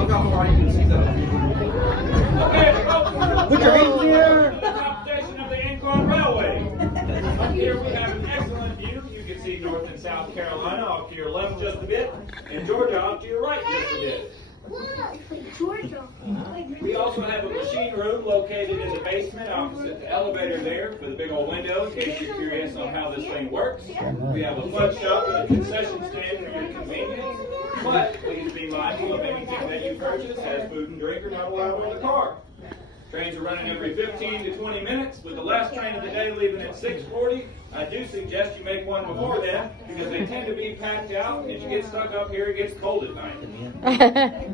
look how far you can see that. Okay, folks. Put your hands in the air. The top station of the Incline Railway. Up here we have an excellent view. You can see North and South Carolina off to your left just a bit, and Georgia off to your right just a bit. Georgia. We also have a machine room located in the basement opposite the elevator there with a big old window in case you're curious on how this thing works. We have a fudge shop and a concession stand for your convenience. But please be mindful of anything that you purchase has food and drink are not allowed on the car. Trains are running every 15 to 20 minutes, with the last train of the day leaving at 6:40. I do suggest you make one before then, because they tend to be packed out, and if you get stuck up here, it gets cold at night.